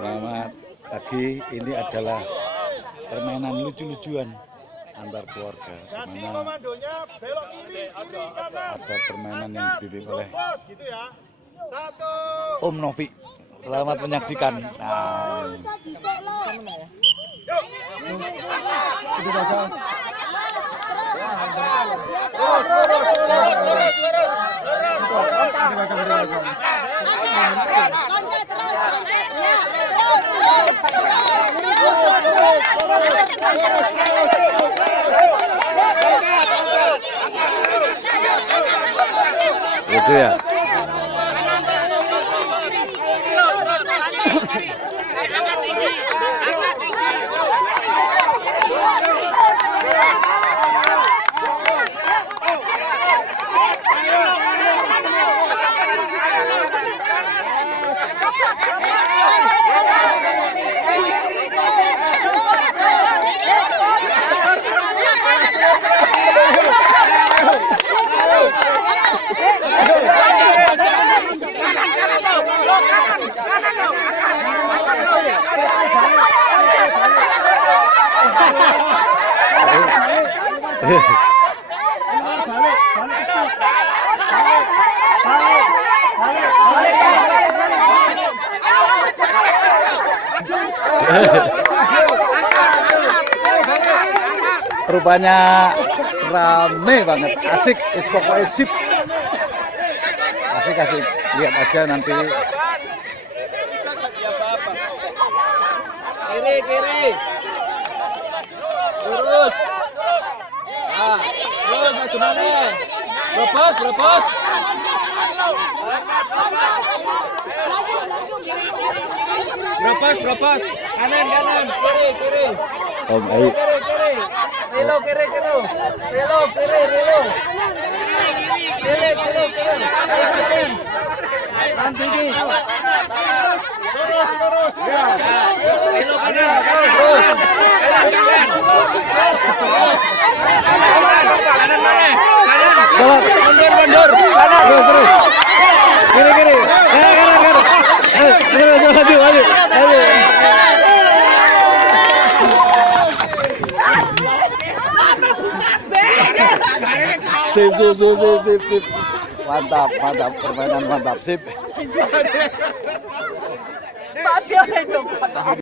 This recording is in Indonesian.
Selamat pagi. Ini adalah permainan lucu-lucuan antar keluarga. Di mana ada permainan yang dibimbing oleh Om Novi. Selamat menyaksikan. Nah, lucu ya. Rupanya rame banget, asik, pokoknya sip, asik, lihat aja nanti. Kiri, lurus, terus maju mana? Berpos, kanan, kiri. Om Ayu. Relo. Nanti di. Terus. Ya. Relo kanan, terus. Kanan mana? Kanan. Mundur. Kanan. Terus. Kiri. Kanan. Maju. Sip. Mantap, permainan mantap, sip.